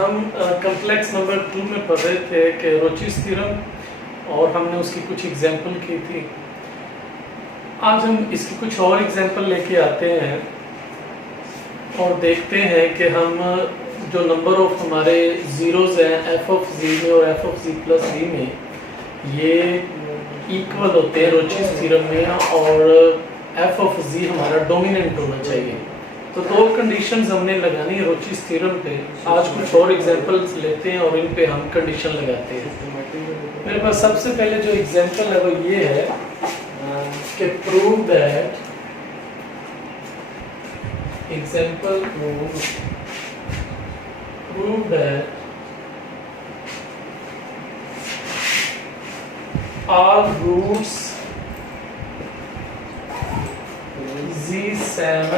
हम complex number 2 में पढ़ रहे थे कि रोचीज थ्योरम और हमने उसकी कुछ एग्जांपल की थी। आज हम इसकी कुछ और एग्जांपल लेके आते हैं और देखते हैं कि हम जो नंबर ऑफ हमारे ज़ीरोज़ हैं एफ ऑफ जी में और एफ ऑफ जी प्लस जी में, ये इक्वल होते हैं रोचीज थ्योरम में और एफ ऑफ जी हमारा डोमिनेंट होना चाहिए। तो दो कंडीशंस हमने लगानी है रोचीज थ्योरम पे। आज कुछ और एग्जांपल्स लेते हैं और इन पे हम कंडीशन लगाते हैं। मेरे पास सबसे पहले जो एग्जांपल है वो ये है कि prove that example prove that all roots z7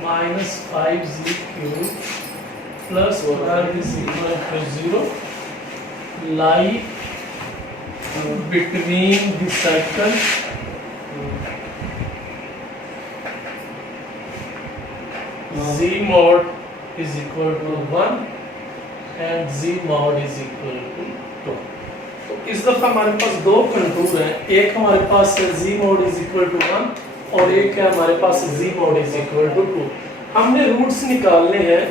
minus 5z cube plus 12 is equal to 0 lie between the circle z mod is equal to 1 and z mod is equal to 2। तो इस दफा हमारे पास दो कंटूर हैं, एक हमारे पास है z mod is equal to 1 और एक है हमारे पास z mod is equal to 2। हमने रूट्स निकालने हैं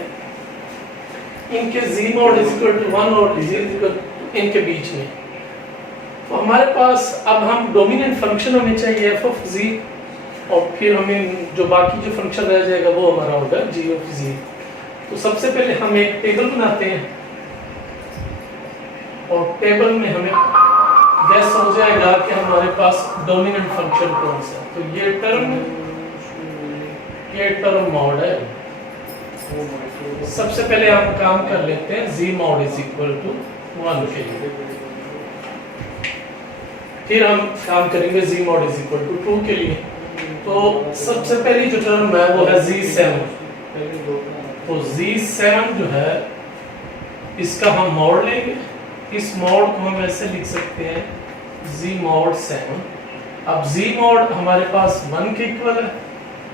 इनके z mod is equal to 1 और z इनके बीच में। तो हमारे पास अब हम डोमिनेंट फंक्शन हमें चाहिए f of z और फिर हमें जो बाकी जो फंक्शन रह जाएगा वो हमारा होगा g of z। तो सबसे पहले हम एक टेबल बनाते हैं और टेबल में हमें गैस हो जाएगा कि हमारे पास डोमिनेंट फंक्शन कौन सा है। तो ये टर्म मॉड है। सबसे पहले हम काम कर लेते हैं z mod is equal to 1 के लिए, फिर हम काम करेंगे z mod is equal to 2 के लिए। तो सबसे पहली जो टर्म है वो है z7। तो z7 जो है इसका हम मॉड लेंगे। इस मॉड को हम ऐसे लिख सकते हैं z मॉड 7। अब z मॉड हमारे पास 1 के इक्वल है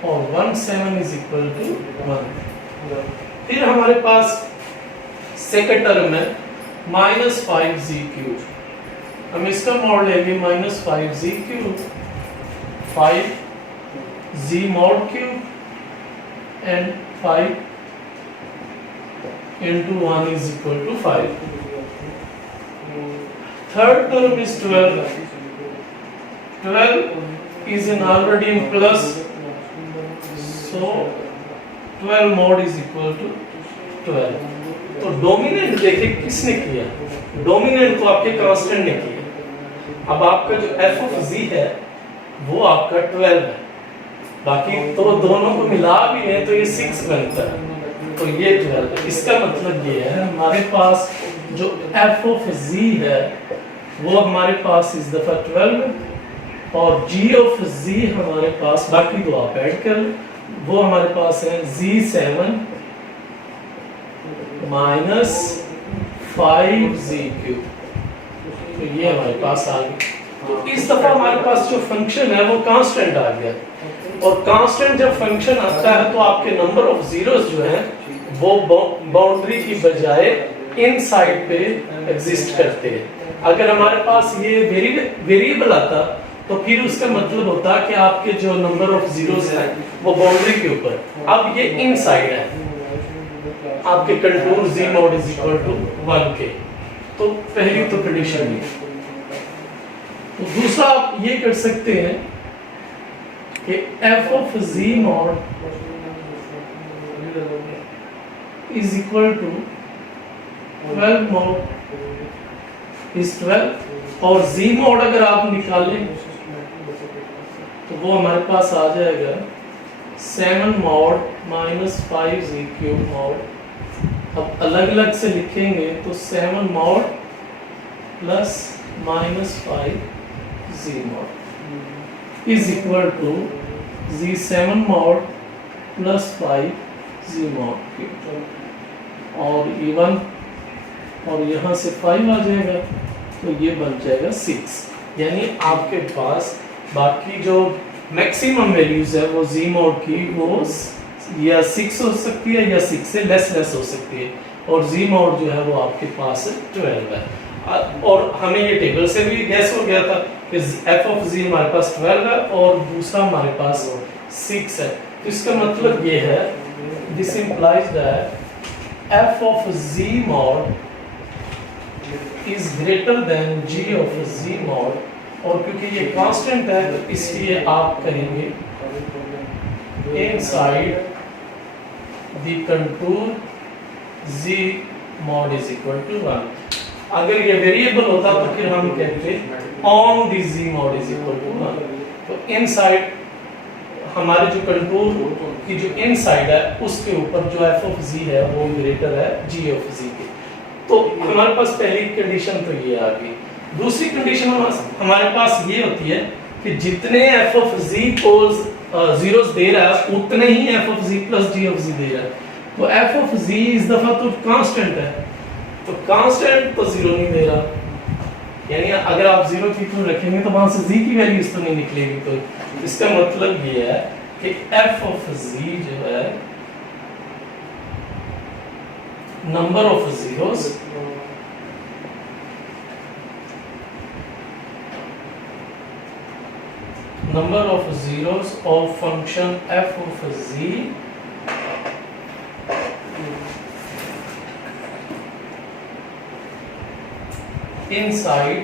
और 1 7 इज इक्वल टू 1। फिर हमारे पास सेकंड टर्म है माइनस 5z क्यूब। हम इसका मॉड लेंगे minus 5z cube 5z mod cube and 5 into 1 is equal to 5। Third term is 12. 12 is already in plus, so 12 mod is equal to 12। तो dominant देखिए किसने किया, डोमिनेंट तो आपके कांस्टेंट ने किया। अब आपका जो f of z है वो आपका 12 है, बाकी तो दोनों को मिला भी लें तो ये 6 बनता है। तो ये 12 है। इसका मतलब ये है हमारे पास जो f of z है वो हमारे पास इस दफा 12 और g of z हमारे पास, बाकी दो आप ऐड कर लें, वो हमारे पास है z7 माइनस 5z क्यूब। तो ये हमारे पास आ गया। तो इस दफा हमारे पास जो फंक्शन है वो कांस्टेंट आ गया और कांस्टेंट जब फंक्शन आता है तो आपके नंबर ऑफ जीरोस जो हैं वो बाउंड्री की बजाय इनसाइड पे एग्जिस्ट करते हैं। अगर हमारे पास ये वेरिएबल आता तो फिर उसका मतलब होता कि आपके जो नंबर ऑफ जीरोस हैं वो बाउंड्री के ऊपर, अब ये इनसाइड है आपके contour z mod is equal to 1 के। तो पहली तो कंडीशन है। तो दूसरा आप ये कर सकते हैं कि f of z mod is equal to 12 mod is 12 और z mod अगर आप निकालें तो वो हमारे पास आ जाएगा 7 mod minus 5z cube mod। अब अलग अलग से लिखेंगे तो 7 mod plus minus 5z mod is equal to z7 mod plus 5z mod cube और इवन और यहाँ से 5 आ जाएगा तो ये बन जाएगा 6। यानी आपके पास बाकी जो मैक्सिमम वैल्यूज है वो z mod की वो या 6 हो सकती है या 6 से लेस हो सकती है। और जी मॉड जो है वो आपके पास 12 है। और हमें ये टेबल से भी गैस हो गया था कि एफ ऑफ जी हमारे पास 12 है और दूसरा हमारे पास 6 है। तो इसका मतलब ये है, this implies that f of g mod is greater than g of g mod, और क्योंकि ये कांस्टेंट है तो इसलिए आप कहेंगे inside the contour g mod is equal to 1। अगर ये वेरिएबल होता तो फिर हम कहते on the g mod is equal to 1। तो इनसाइड हमारे जो कंटूर की जो इनसाइड है उसके ऊपर जो एफ ऑफ जी है वो ग्रेटर है जी ऑफ जी के। तो हमारे पास पहली कंडीशन तो ये आ गई। दूसरी कंडीशन हमारे पास ये होती है कि जितने एफ ऑफ जी को जीरोस दे रहा है उतने ही F of G plus G of G दे रहा है। तो एफ ऑफ जी इस दफा तो कांस्टेंट है, तो कांस्टेंट तो जीरो नहीं दे रहा, यानी अगर आप जीरो की इक्वल रखेंगे तो वहां से जी की वैल्यूज तो नहीं निकलेगी। तो इसका मतलब ये है कि एफ ऑफ जी जो है number of zeros of function F of G inside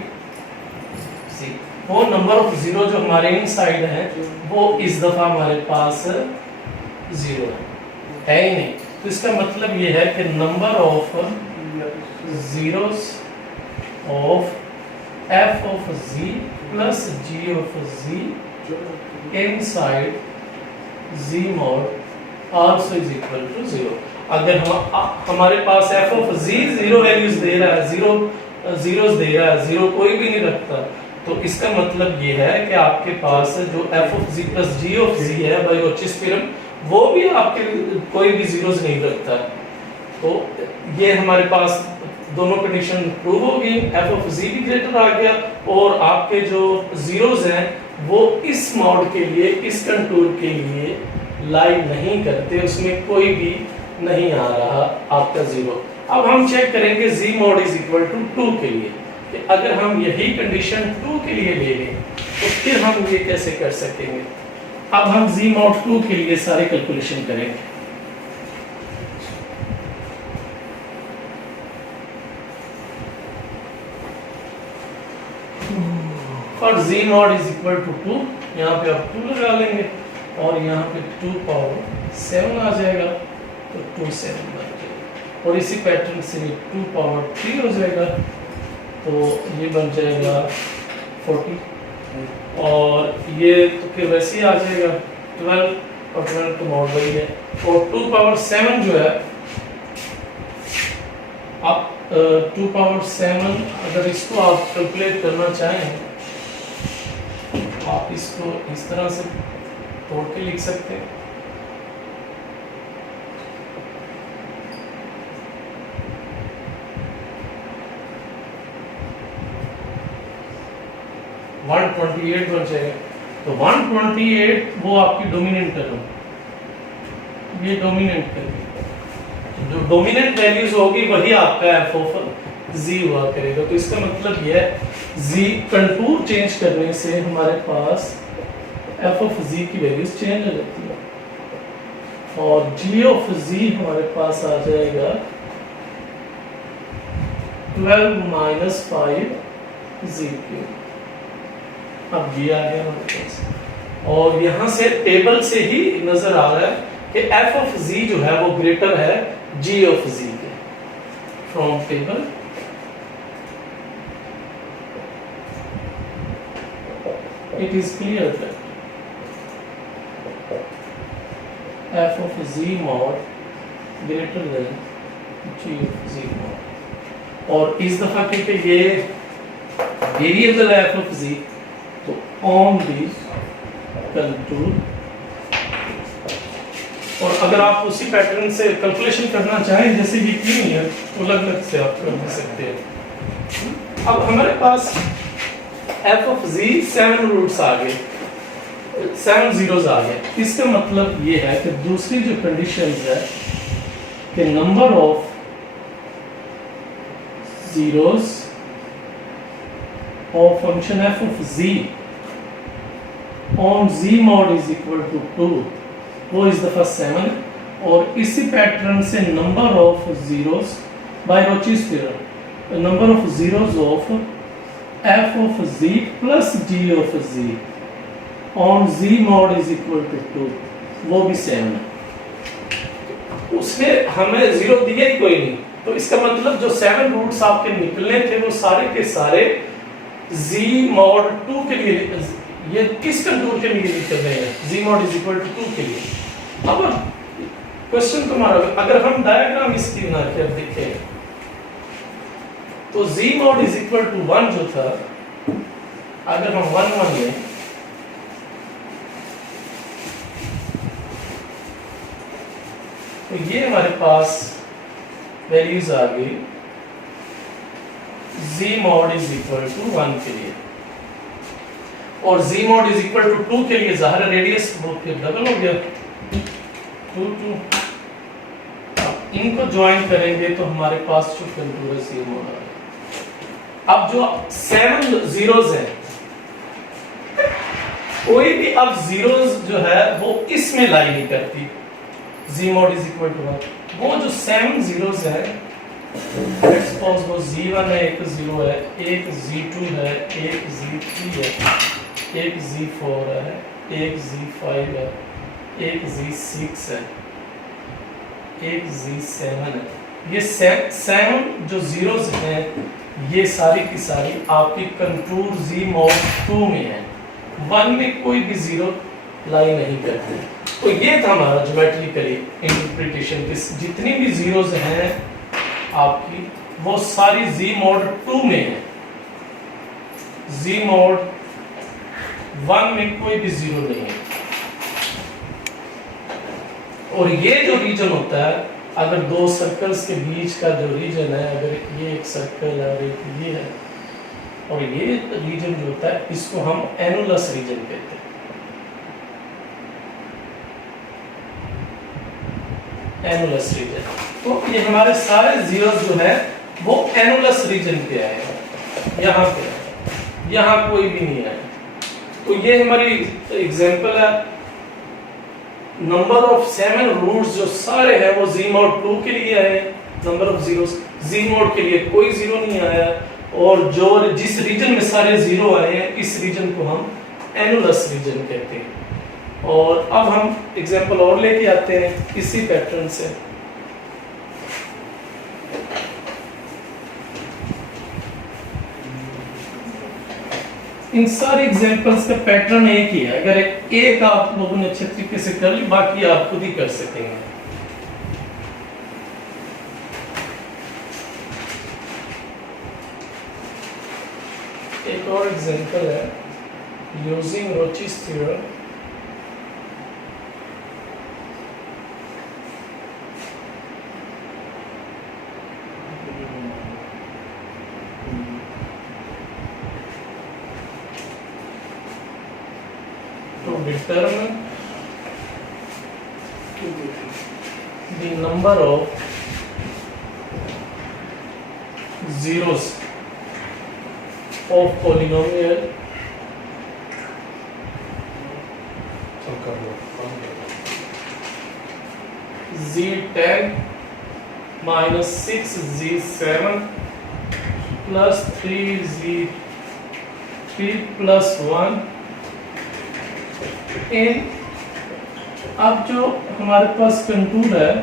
G, वो नंबर ऑफ जीरो जो हमारे इनसाइड है वो इस दफा हमारे पास जीरो है ही नहीं। तो इसका मतलब ये है कि number of zeros of F of G plus G of G inside G mod also is equal to 0। अगर हमारे पास F of G zero values दे रहा है, जीरोस दे रहा है, जीरो कोई भी नहीं रखता, तो इसका मतलब ये है कि आपके पास जो F of G plus G of G है बायोचिस थ्योरम वो भी आपके कोई भी जीरोस नहीं रखता। तो ये हमारे पास दोनों कंडीशन प्रूव हो गई, एफ ऑफ जी भी ग्रेटर आ गया और आपके जो जीरोस हैं वो इस मॉड के लिए, इस कंटूर के लिए लाई नहीं करते, उसमें कोई भी नहीं आ रहा आपका जीरो। अब हम चेक करेंगे जी मॉड इज इक्वल टू 2 के लिए कि अगर हम यही कंडीशन 2 के लिए ले लें तो फिर हम ये कैसे कर सकेंगे। अब हम जी मॉड 2 के लिए सारे कैलकुलेशन करेंगे। और जी मॉड इज इक्वल टू 2, यहाँ पे आप 2 लगा लेंगे और यहाँ पे 2 पावर 7 आ जाएगा, तो 2 7 बन जाएगा। और इसी पैटर्न से 2 पावर 3 हो जाएगा, तो ये बन जाएगा 40। और ये तो फिर वैसे ही आ जाएगा 12, और 12 तो मॉड वही है। और 2 पावर 7 जो है, आप 2 पावर 7 अगर इसको आप कैलकुलेट करना चाहें आप इसको इस तरह से तोड़ के लिख सकते हैं। वन 128 बन जाएगा, तो 128 वो आपकी डोमिनेंट टर्म, ये डोमिनेंट टर्म, जो डोमिनेंट वैल्यूज होगी वही आपका एफ ऑफ जी हुआ करेगा। तो इसका मतलब ये है जी कंटूर चेंज करने से हमारे पास एफ ऑफ जी की वैल्यूज चेंज हो जाती है, और जी ऑफ जी हमारे पास आ जाएगा 12 माइनस 5 जी क्यूब। अब ये आ गया हमारे पास, और यहां से टेबल से ही नजर आ रहा है कि एफ ऑफ जी जो है वो ग्रेटर है जी ऑफ जी के। From table it is clear that f of z mod greater than g of z mod। और इस दफा क्योंकि ये वेरिएबल है f of z, तो ऑन दी कंटूर, और अगर आप उसी पैटर्न से कैलकुलेशन करना चाहें जैसे ये की है तो अलग-अलग से आप कर सकते हैं। अब हमारे पास एफ ऑफ जी 7 रूट्स आ गए, 7 जीरोस आ गए। इसका मतलब ये है कि दूसरी जो कंडीशन है कि number of zeros of function f of z on z mod is equal to 2, वो is the first 7, और इसी पैटर्न से number of zeros by Roche's theorem, the number of zeros of f of z plus g of z on z mod is equal to 2, वो भी same है। उसने हमें zero दिया ही कोई नहीं, तो इसका मतलब जो 7 रूट्स आपके निकलने थे वो सारे के सारे z mod 2 के लिए, ये किस कंटूर के लिए निकल रहे हैं, z mod is equal to 2 के लिए। अब क्वेश्चन तुम्हारा, अगर हम डायग्राम इसकी बना के अब देखें तो z mod is equal to 1 जो था, अगर हम 1 1 लें तो ये हमारे पास वैल्यूज आ गई z mod is equal to 1 के लिए, और z mod is equal to 2 के लिए ज़ाहिर रेडियस डबल हो गया 2 2। इनको ज्वाइन करेंगे तो हमारे पास जो कंटूर है z mod आ गया। अब जो 7 जीरोस हैं, कोई भी अब जीरोस जो है वो इसमें लाई नहीं करती, z mod is equal to 1। वो जो 7 जीरोस है, लेट्स सपोज वो z1 है, एक 0 है, एक z2 है, एक z3 है, एक z4 है, एक z5 है, एक z6 है, एक z7 है। ये 7 जो जीरोस हैं ये सारी की सारी आपकी कंटूर z mod 2 में है, 1 में कोई भी जीरो लाई नहीं करते। तो ये था हमारा ज्योमेट्रिकली इंटरप्रिटेशन की, जितनी भी जीरोस हैं आपकी वो सारी z mod 2 में है, z mod 1 में कोई भी जीरो नहीं है। और ये जो रीजन होता है, अगर दो सर्कल्स के बीच का जो रीजन है, अगर ये एक सर्कल है और एक ये है, और ये रीजन जो होता है इसको हम एनुलस रीजन कहते हैं, एनुलस रीजन। तो ये हमारे सारे जीरोस जो है वो एनुलस रीजन पे आए हैं, यहाँ पे आए, यहाँ कोई भी नहीं आया। तो ये हमारी एग्जांपल है, नंबर ऑफ 7 रूट्स जो सारे हैं वो z mod 2 के लिए आए, number of zeros z mod के लिए कोई जीरो नहीं आया, और जो जिस रीजन में सारे जीरो आए हैं इस रीजन को हम एनुलस रीजन कहते हैं। और अब हम एग्जांपल और लेके आते हैं इसी पैटर्न से। इन सारे एग्जांपल्स का पैटर्न एक ही है, अगर एक आप लोगों ने अच्छे तरीके से कर ली, बाकी आप खुद ही कर सकेंगे। एक और एग्जांपल है, using Rouche's theorem to determine the number of zeros of polynomial z10 minus 6z7 plus 3z3 plus 1 इन। अब जो हमारे पास कंटूर है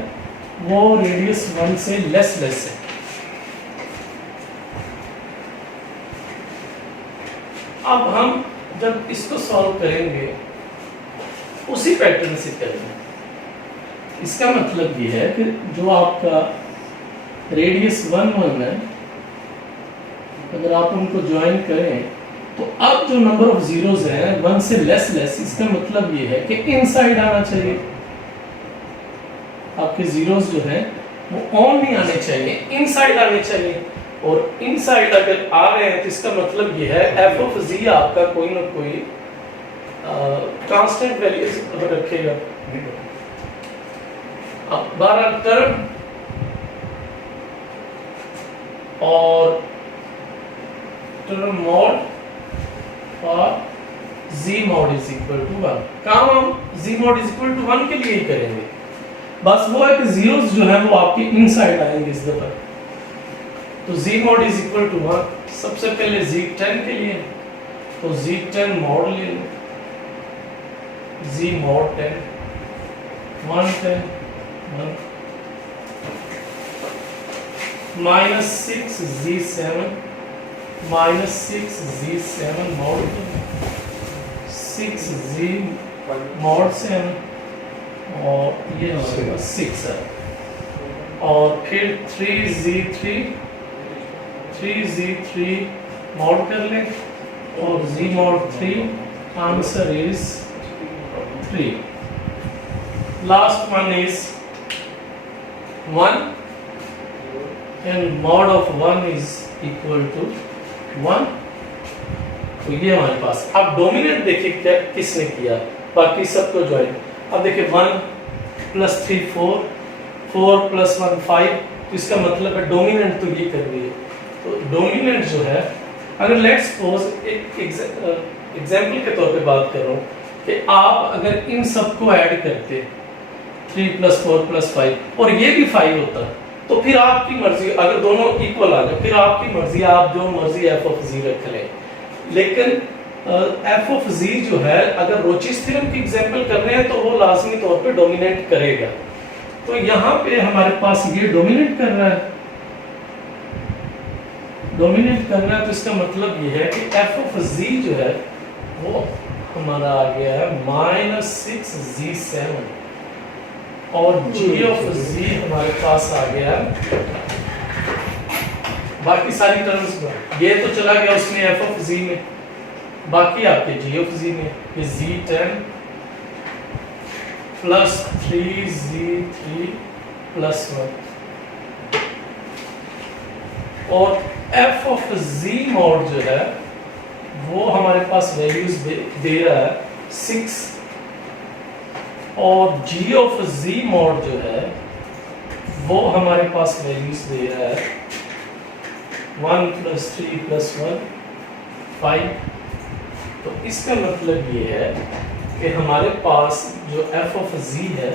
वो रेडियस 1 से लेस है। अब हम जब इसको सॉल्व करेंगे उसी पैटर्न से करेंगे। इसका मतलब ये है कि जो आपका रेडियस 1 1 है, अगर आप उनको ज्वाइन करें तो अब जो नंबर ऑफ जीरोस हैं 1 से लेस, इसका मतलब ये है कि इनसाइड आना चाहिए। आपके जीरोस जो हैं वो ऑन नहीं आने चाहिए, इनसाइड आने चाहिए। और इनसाइड अगर आ रहे हैं तो इसका मतलब ये है एफ ऑफ जी आपका कोई ना कोई कांस्टेंट वैल्यू रखेगा। अब 12 टर्म और मॉड और z mod is equal to 1। काम हम z mod is equal to 1 के लिए ही करेंगे, बस वो है कि जीरोस जो है वो आपके इनसाइड आएंगे इस दफा। तो z mod is equal to 1। सबसे पहले z10 के लिए तो z10 mod ले लो, z mod 10 110 1 minus 6 z7 minus 6 z7 mod 6 z mod 7 और ये हमारे पास 6 है, और फिर 3z3 mod कर लें और z mod 3 answer is 3। Last one is 1 and mod of 1 is equal to 1। तो ये हमारे पास। अब डोमिनेंट देखिए क्या किसने किया, बाकी सबको ज्वाइन। अब देखिए 1 + 3 4 4 + 1 5, तो इसका मतलब है डोमिनेंट तो ये कर रही है। तो डोमिनेंट जो है, अगर लेट्स सपोज एक एग्जांपल के तौर पे बात करो कि आप अगर इन सबको ऐड करते 3 + 4 + 5 और ये भी 5 होता, तो फिर आपकी मर्जी, अगर दोनों इक्वल आ जाए फिर आपकी मर्जी, आप जो मर्जी f of z रख लें। लेकिन f of z जो है, अगर रोचीज थ्योरम की एग्जांपल कर रहे हैं तो वो लाजमी तौर पे डोमिनेट करेगा। तो यहाँ पे हमारे पास ये डोमिनेट कर रहा है, डोमिनेट कर रहा है, तो इसका मतलब ये है कि f of z जो है वो हमारा आ गया है -6 z7 और g of z हमारे पास आ गया। बाकी सारी टर्म्स ये तो चला गया उसमें f of z में, बाकी आपके g of z में ये z10 + 3z3 + 1 और f of z mod जो है वो हमारे पास वैल्यूज दे रहा है 6 और g of z mod जो है वो हमारे पास वैल्यूज दे रहा है 1 + 3 + 1 5। तो इसका मतलब ये है कि हमारे पास जो f of z है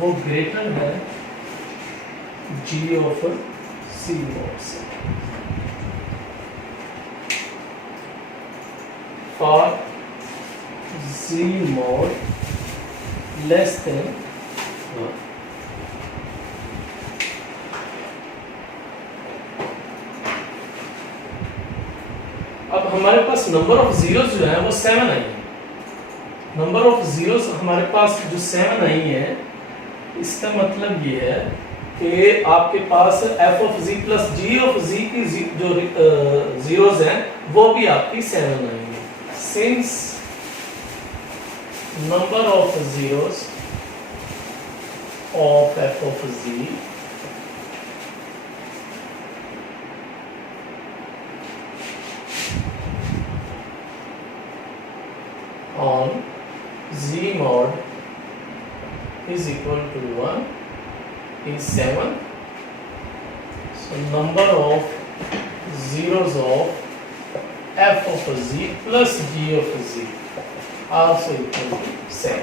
वो ग्रेटर है g of z mod से। For z mod less than 1। अब हमारे पास नंबर ऑफ जीरोस जो है वो 7 आई है। नंबर ऑफ जीरोस हमारे पास जो 7 आई है, इसका मतलब ये है कि आपके पास f of z + g of z की जो जीरोस हैं वो भी आपकी 7 आएंगे। Since number of zeros of f of z on z mod is equal to 1 is 7, so number of zeros of f of z plus g of z also equal to 7।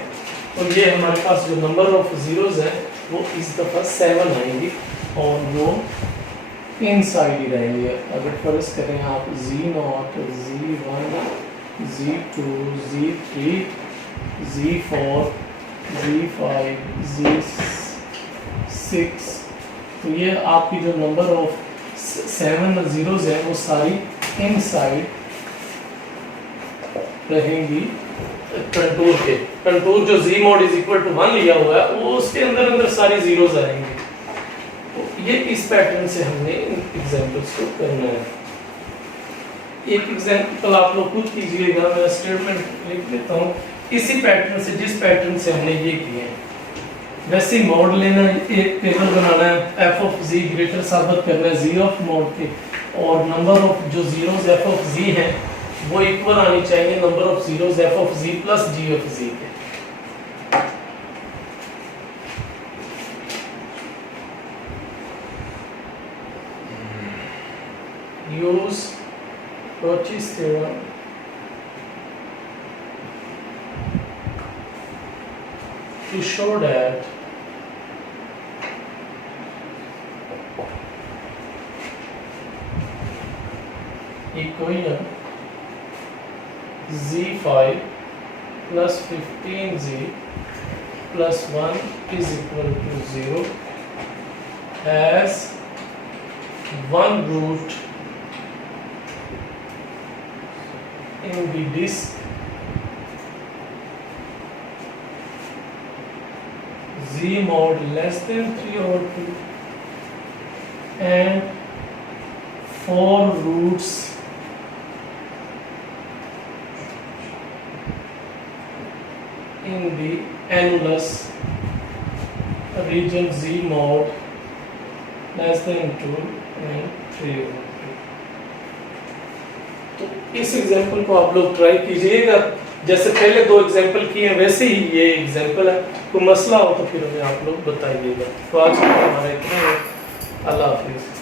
तो ये हमारे पास जो number of zeros है वो इस दफा 7 आएंगे और वो इनसाइड ही रहेंगे। अगर फर्ज करें आप z0 z1 z2 z3 z4 z5 z6, तो ये आपकी जो नंबर ऑफ 7 जीरोस है वो सारी इनसाइड रहेंगी कंटूर के। कंटूर जो z mod is equal to 1 लिया हुआ है वो उसके अंदर अंदर सारी जीरोस आएंगे। तो ये इस पैटर्न से हमने एग्जांपल्स को करना है। एक एग्जांपल आप लोग खुद कीजिएगा, मैं स्टेटमेंट लिख लेता हूँ इसी पैटर्न से, जिस पैटर्न से हमने ये किए हैं वैसे ही मॉड लेना है, एक टेबल बनाना है, f of z ग्रेटर साबित करना है z of mod के, और नंबर ऑफ जो जीरोस f of z हैं वो इक्वल आनी चाहिए number of zeros f of z plus g of z के। use Cauchy's theorem to show that equation z5 plus 15z plus 1 is equal to 0 has one root in the disk z mod less than 3 over 2 and 4 roots in the annulus region z mod less than 2 and 3 over 2. तो इस example को आप लोग try कीजिएगा, जैसे पहले दो example किए हैं वैसे ही ये एग्जाम्पल है। कोई मसला हो तो फिर हमें आप लोग बताइएगा। तो आज हमारा इतना है। अल्लाह हाफिज़।